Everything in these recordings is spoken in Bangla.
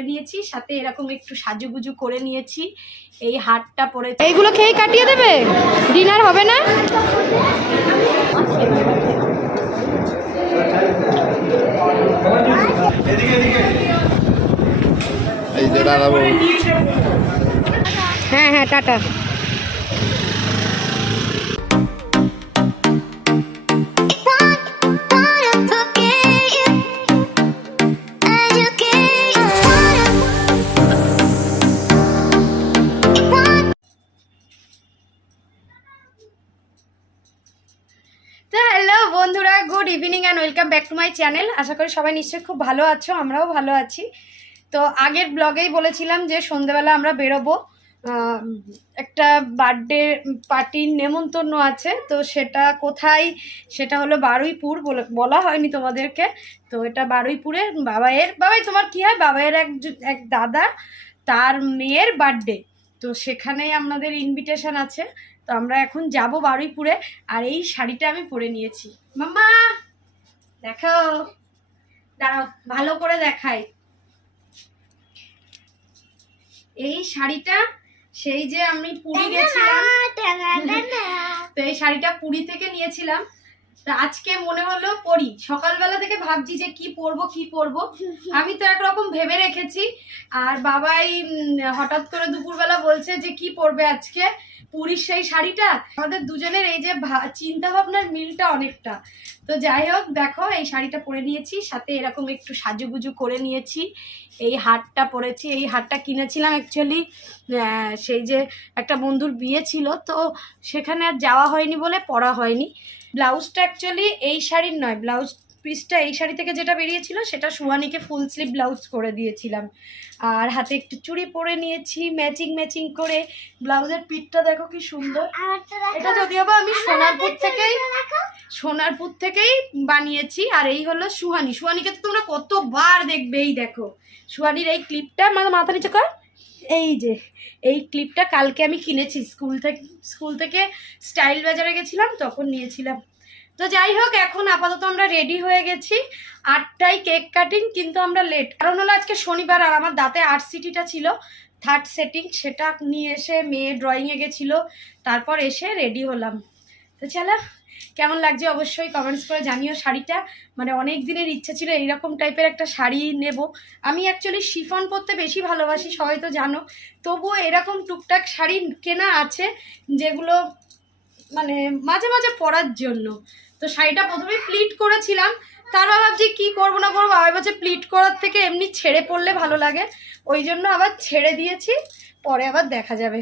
পরে নিয়েছি সাথে এরকম একটু সাজুগুজু করে নিয়েছি। এই হাটটা পরে এইগুলো খেয়ে কাটিয়ে দেবে? ডিনার হবে না? এই যে দাঁড়াবো হ্যাঁ হ্যাঁ tata. Evening and welcome back to my channel আশা করি সবাই নিশ্চয়ই খুব ভালো আছো, আমরাও ভালো আছি। তো আগের ব্লগেই বলেছিলাম যে সন্ধেবেলা আমরা বেরোবো। একটা বার্থডে পার্টির নেমন্তন্ন আছে, তো সেটা কোথায়? সেটা হলো বারুইপুর বলে হয়নি তোমাদেরকে। তো এটা বারুইপুরের বাবাইয়ের, বাবাই তোমার কি হয়? বাবাইয়ের এক এক দাদা, তার মেয়ের বার্থডে তো সেখানেই আমাদের ইনভিটেশন আছে। তো আমরা এখন যাব বারুইপুরে, আর এই শাড়িটা আমি পরে নিয়েছি। মাম্মা! দেখো দাঁড়াও ভালো করে দেখাই। এই শাড়িটা সেই যে আমি পুরী গেছিলাম তো এই শাড়িটা পুরী থেকে নিয়েছিলাম। তা আজকে মনে হলো পড়ি। সকালবেলা থেকে ভাবছি যে কি পরবো কি পরবো আমি তো একরকম ভেবে রেখেছি। আর বাবাই হঠাৎ করে দুপুরবেলা বলছে যে কি পরবে আজকে? পুরীর সেই শাড়িটা? আমাদের দুজনের এই যে চিন্তা ভাবনার মিলটা অনেকটা। তো যাই হোক, দেখো, এই শাড়িটা পরে নিয়েছি, সাথে এরকম একটু সাজুগুজু করে নিয়েছি। এই হারটা পরেছি, এই হারটা কিনেছিলাম অ্যাকচুয়ালি সেই যে একটা বন্ধুর বিয়ে ছিল, তো সেখানে আর যাওয়া হয়নি বলে পরা হয়নি। ব্লাউজটা অ্যাকচুয়ালি এই শাড়ির নয়, ব্লাউজ পিসটা এই শাড়ি থেকে যেটা বেরিয়েছিল সেটা সুহানিকে ফুল স্লিভ ব্লাউজ করে দিয়েছিলাম। আর হাতে একটু চুড়ি পরে নিয়েছি ম্যাচিং ম্যাচিং করে। ব্লাউজের পিঠটা দেখো কি সুন্দর। এটা যদিও বা আমি সোনারপুর থেকেই সোনারপুর থেকেই বানিয়েছি আর এই হলো সুহানি। সুহানিকে তো তোমরা কতবার দেখবে এই দেখো। সুহানির এই ক্লিপটা মানে মাথা নিচে কর। এই যে এই ক্লিপটা কালকে আমি কিনেছি। স্কুল থেকে স্কুল থেকে স্টাইল বাজারে গেছিলাম তখন নিয়েছিলাম। তো যাই হোক, এখন আপাতত আমরা রেডি হয়ে গেছি। আটটায় কেক কাটিং কিন্তু আমরা লেট কারণ হলো আজকে শনিবার আর আমার দাঁতে আর্ট সিটিটা ছিল। থার্ড সেটিং সেটা নিয়ে এসে মেয়ে ড্রয়িংয়ে গেছিল। তারপর এসে রেডি হলাম। তো চলো, কেমন লাগছে অবশ্যই কমেন্টস করে জানিও শাড়িটা। মানে অনেক দিনের ইচ্ছে ছিল এইরকম টাইপের একটা শাড়ি নেব। আমি অ্যাকচুয়ালি শিফন পরতে বেশি ভালোবাসি, সবাই তো জানো। তবুও এরকম টুকটাক শাড়ি কেনা আছে, যেগুলো মানে মাঝে মাঝে পরার জন্য। তো শাড়িটা প্রথমে প্লিট করেছিলাম তারপর ভাবছি কি করব না করব আবার বলছে প্লিট করার থেকে এমনি ছেড়ে পড়লে ভালো লাগে ওই জন্য আবার ছেড়ে দিয়েছি পরে আবার দেখা যাবে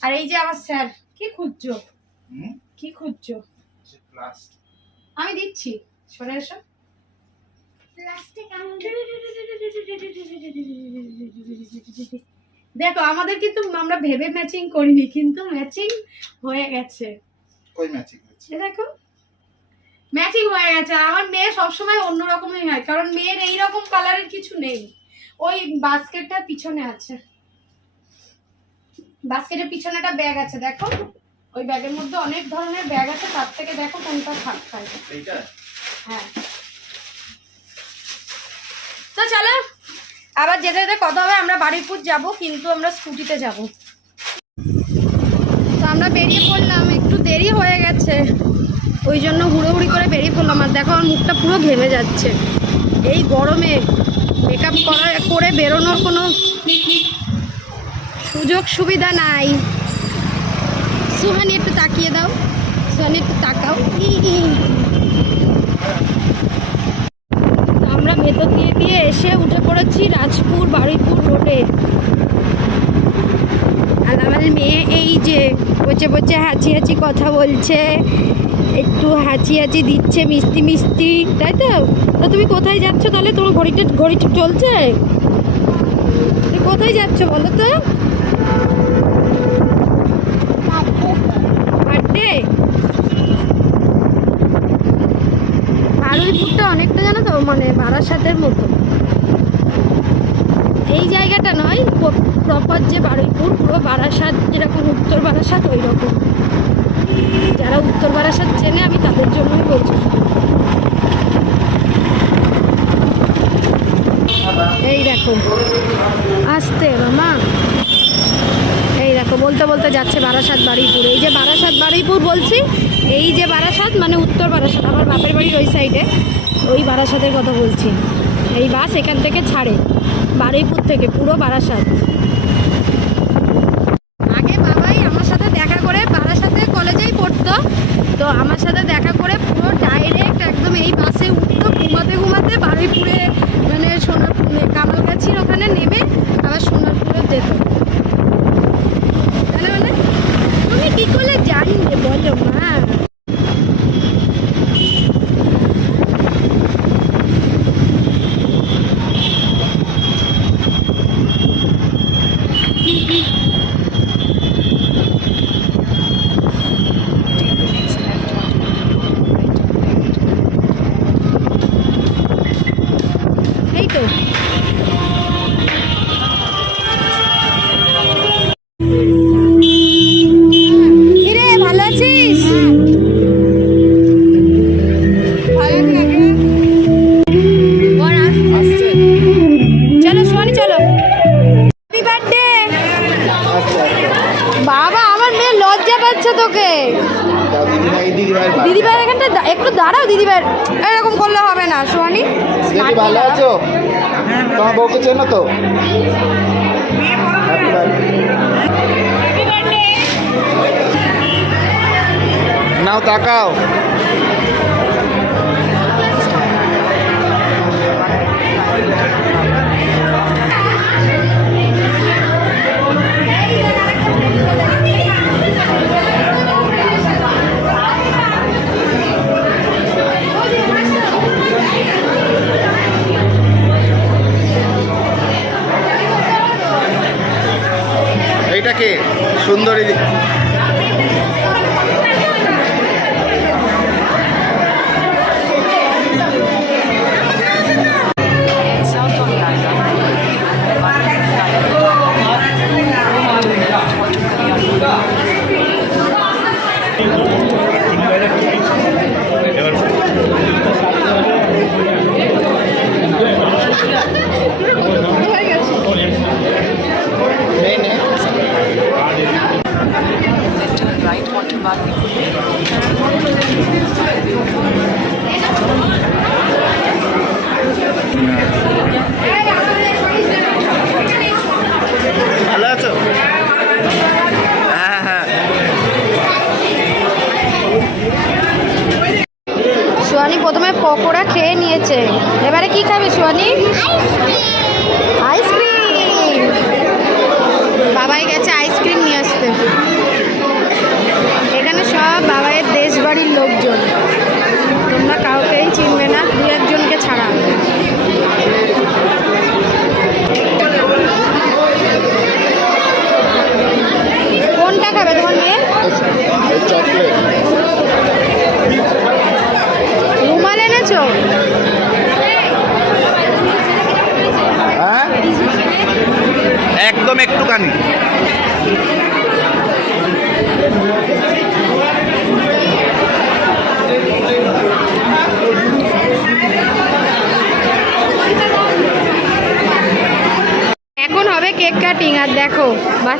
আর এই যে আমার স্যার কি খুঁজছো কি খুঁজছো আমি দিচ্ছি সরে এসো দেখো আমাদের কিন্তু আমরা ভেবে ম্যাচিং করিনি কিন্তু ম্যাচিং হয়ে গেছে কই ম্যাচিং হচ্ছে দেখো ম্যাচিং হয়ে গেছে। আর আমার মেয়ে সবসময় অন্যরকমই হয় কারণ মেয়ের এই রকম কালারের কিছু নেই। ওই বাস্কেটটার পিছনে আছে। বাস্কেটের পিছনে একটা ব্যাগ আছে দেখো। ওই ব্যাগের মধ্যে অনেক ধরনের ব্যাগ আছে তার থেকে দেখো কোনটা খাট খায়। এইটা? হ্যাঁ। তো চলো আবার যেতে যেতে কথা হবে আমরা বাড়িপুর যাব কিন্তু আমরা স্কুটিতে যাব। তো আমরা বেরিয়ে পড়লাম একটু দেরি হয়ে গেছে। ওই জন্য হুড়োহুড়ি করে বেরিয়ে পড়লাম। আর দেখো, আমার মুখটা পুরো ঘেমে যাচ্ছে। এই গরমে মেকআপ করা, করে বেরোনোর কোনো সুযোগ সুবিধা নাই। সুহানি, একটু তাকিয়ে দাও। সুহানি, একটু তাকাও। আমরা ভেতর দিয়ে দিয়ে এসে উঠে পড়েছি রাজপুর বারুইপুর রোডে আর আমার মেয়ে এই যে বচে বচে হাঁচি হাঁচি কথা বলছে, একটু হাঁচি হাঁচি দিচ্ছে, মিষ্টি মিষ্টি, তাই তো? তো তুমি কোথায় যাচ্ছ তাহলে? তোমার ঘড়িটা ঘড়িটা চলছে? তুমি কোথায় যাচ্ছ বলো তো? বার্থডে? বারুইপুরটা অনেকটা জানো তো মানে বারাসাতের মতো। এই জায়গাটা নয় প্রপার যে বারুইপুর, পুরো বারাসাত, যেরকম উত্তর বারাসাত ওই রকম যারা উত্তর বারাসাত চেনে, আমি তাদের জন্যই বলছি এই দেখো, আসতে মামা। এই দেখো, বলতে বলতে যাচ্ছে বারাসাত বাড়িপুর এই যে বারাসাত বাড়িপুর বলছি, এই যে বারাসাত মানে উত্তর বারাসাত, আমার বাপের বাড়ির ওই সাইডে ওই বারাসাতের কথা বলছি। এই বাস এখান থেকে ছাড়ে, বারুইপুর থেকে, পুরো বারাসাত। তোকে? দিদি ভাইয়ের এখানটা একটু দাঁড়াও দিদি ভাইয়ের এরকম করলে হবে না সোহানি। দিদি ভালো আছো? তোমার বউকে চেনো তো. নাও তাকাও।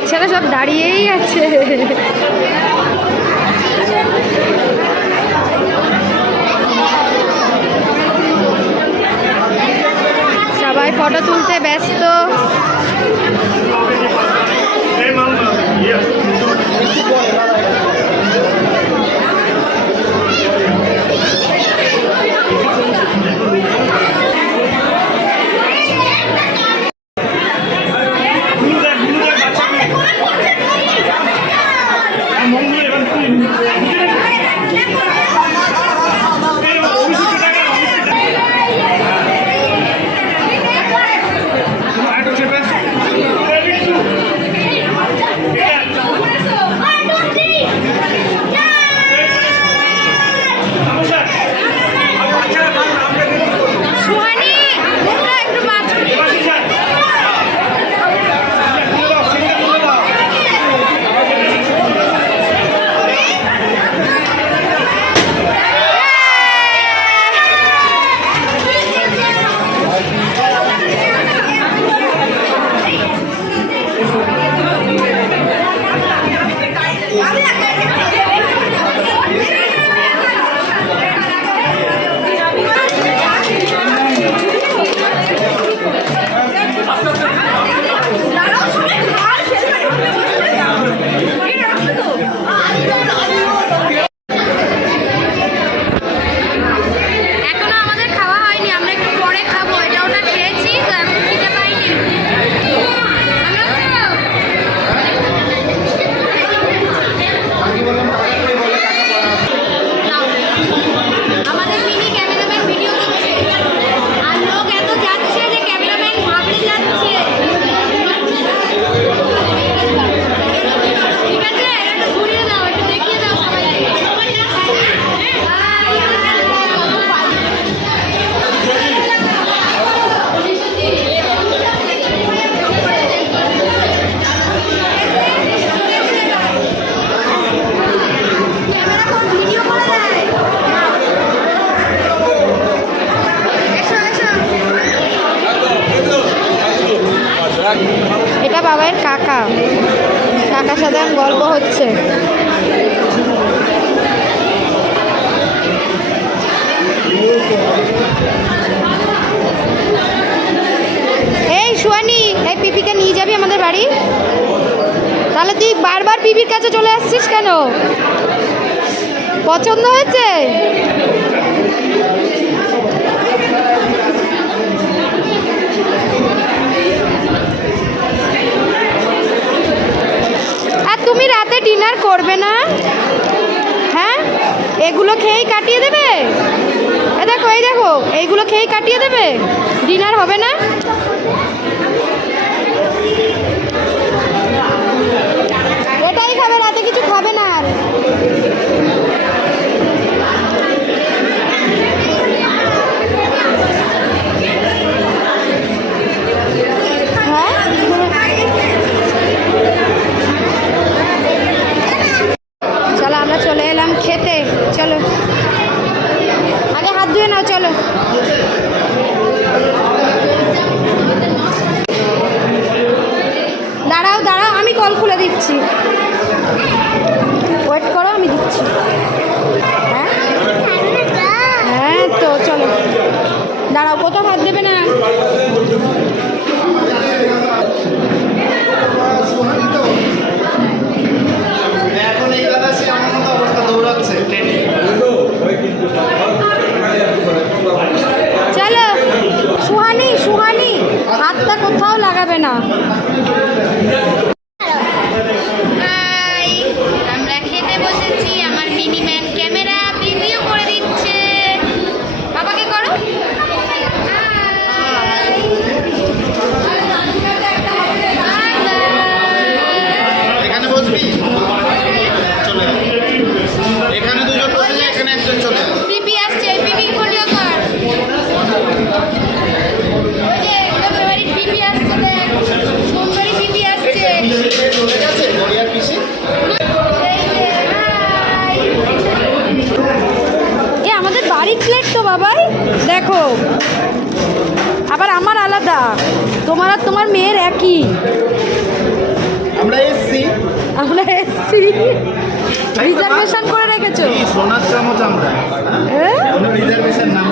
বাচ্চারা সব দাঁড়িয়েই আছে সবাই ফটো তুলতে ব্যস্ত you. তাহলে তুই বারবার পিবির কাছে চলে আসছিস কেন? পছন্দ হয়েছে? আর তুমি রাতে ডিনার করবে না? হ্যাঁ? এগুলো খেয়েই কাটিয়ে দেবে? এ দেখো, এই দেখো, এইগুলো খেয়েই কাটিয়ে দেবে? ডিনার হবে না? কিছু খাবে না। সোনার চামচ আমরা। হ্যাঁ? রিজার্ভেশন নাম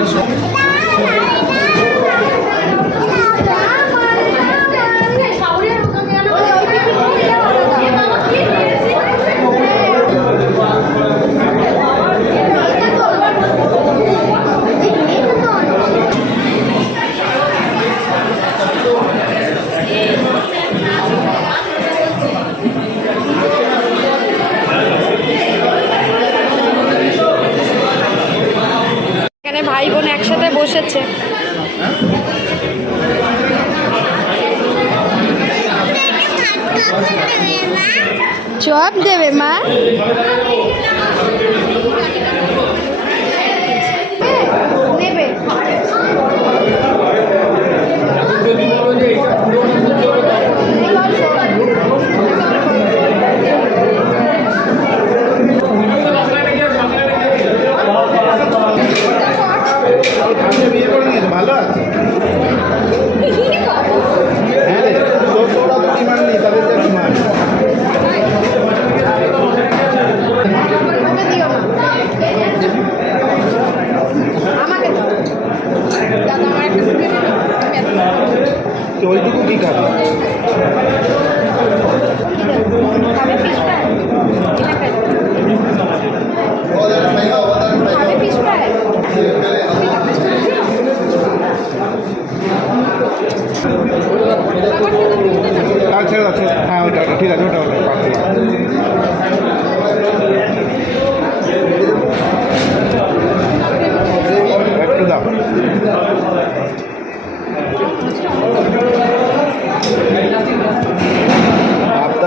You job, de verdad.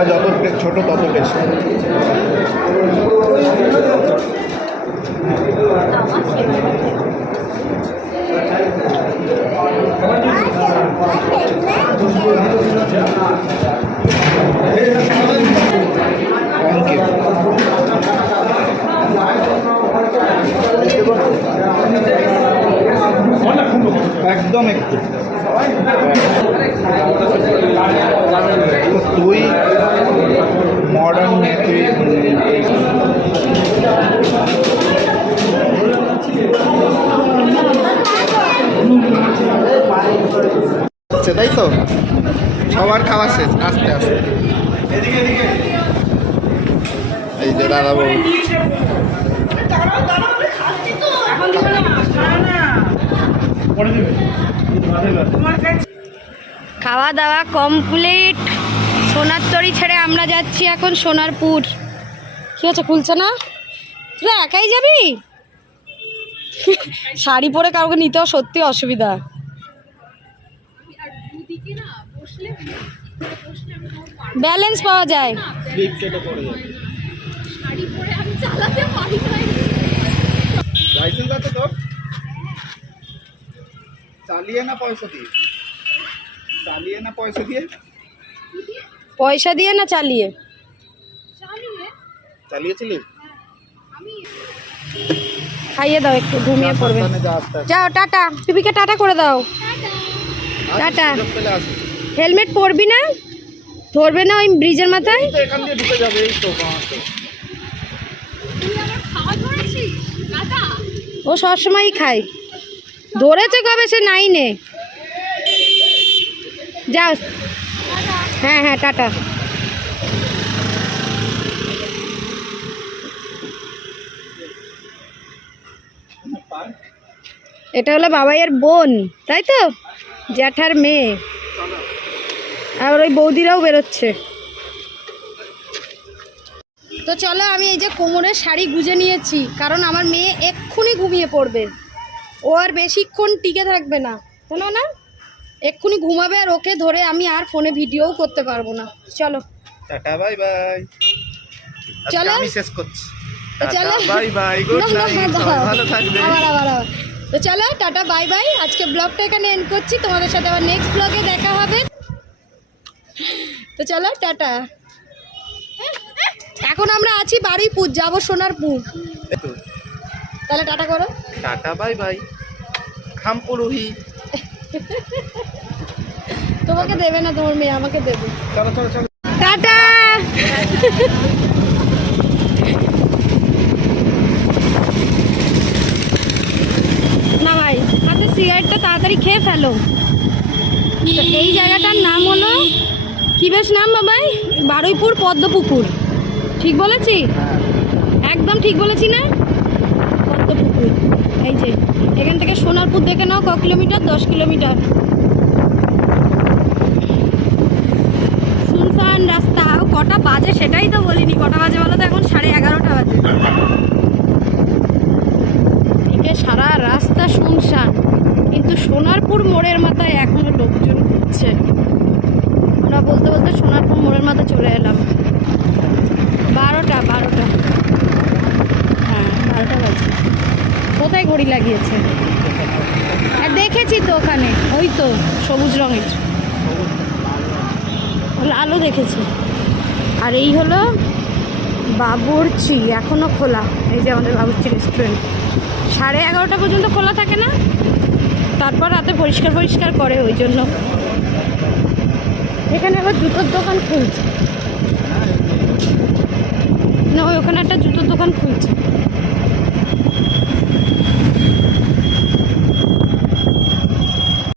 তারা যত ছোট তত বেশি। একদম একটু। তুই তো? সবার খাওয়া শেষ আস্তে আস্তে। এই যে দাদা খাওয়া দাওয়া কমপ্লিট। সোনার তরি ছেড়ে আমরা যাচ্ছি এখন সোনারপুর। কি হচ্ছে খুলছে না? তুই একাই যাবি? শাড়ি পরে কাউকে নিতেও সত্যি অসুবিধা। ব্যালেন্স পাওয়া যায়। আছে চালিয়ে না পয়সা দিয়ে? চালিয়ে না পয়সা দিয়ে? পয়সা দিয়ে না চালিয়ে? চালিয়েছিলি? খাইয়ে দাও একটু ঘুমিয়ে পড়বে। যাও টাটা। পিপিকে টাটা করে দাও। টাটা। হেলমেট পরবি না? ধরবে না ওই ব্রিজের মাথায়। ও সবসময়ই খায়। ধরেছে কবে সে নাইনে? যাও। হ্যাঁ হ্যাঁ টাটা। এটা হলো বাবাইয়ের বোন, তাই তো? জ্যাঠার মেয়ে। আর ওই বৌদিরাও বেরোচ্ছে। তো চলো, আমি এই যে কোমরের শাড়ি গুজে নিয়েছি, কারণ আমার মেয়ে এক্ষুনি ঘুমিয়ে পড়বে। ও আর বেশিক্ষণ টিকে থাকবে না। শোনো না? এক্ষুনি ঘুমাবে আর ওকে ধরে আমি আর ফোনে ভিডিওও করতে পারব না। চলো। Tata bye bye. চলো। আমি শেষ করছি। তো চলো। বাই বাই গুড না, না, নাইট না, সবাই দাও। ভালো থাকবে। আবার আবার আবার। তো চলো টাটা বাই বাই। আজকে ব্লগটা এখানে এন্ড করছি। তোমাদের সাথে আবার নেক্সট ব্লগে দেখা হবে। তো চলো টাটা। এখন আমরা আছি বারুইপুর যাব সোনারপুর। তাহলে টাটা করো। Tata bye bye. খাম পুরোহি তোমাকে দেবে না তোমার মেয়ে আমাকে দেবে। চলো চলো চলো। টাটা! না ভাই হাতে সিগারেটটা তাড়াতাড়ি খেয়ে ফেলো। তো এই জায়গাটার নাম হলো কি বেশ নাম বাবাই বারুইপুর পদ্মপুকুর। ঠিক বলেছি? একদম ঠিক বলেছি না? পদ্মপুকুর। এই যে এখান থেকে সোনারপুর দেখে নাও, ক কিলোমিটার? দশ কিলোমিটার। শুনশান রাস্তা। কটা বাজে সেটাই তো বলিনি। কটা বাজে বলো তো? এখন সাড়ে এগারোটা বাজে। এদিকে সারা রাস্তা শুনশান। কিন্তু সোনারপুর মোড়ের মাথায় এখনও লোকজন ঘুরছে। আমরা বলতে বলতে সোনারপুর মোড়ের মাথায় চলে এলাম। বারোটা বারোটা হ্যাঁ বারোটা বাজে কোথায় লাগিয়েছে। আর দেখেছি তো ওখানে, ওই তো সবুজ রঙের। লালও দেখেছি। আর এই হলো বাবুরচি এখনও খোলা। এই যে আমাদের বাবুরচি রেস্টুরেন্ট সাড়ে এগারোটা পর্যন্ত খোলা থাকে না? তারপর রাতে পরিষ্কার পরিষ্কার করে ওই জন্য। এখানে আবার জুতোর দোকান খুলছে। না, ওই ওখানে একটা জুতোর দোকান খুলছে।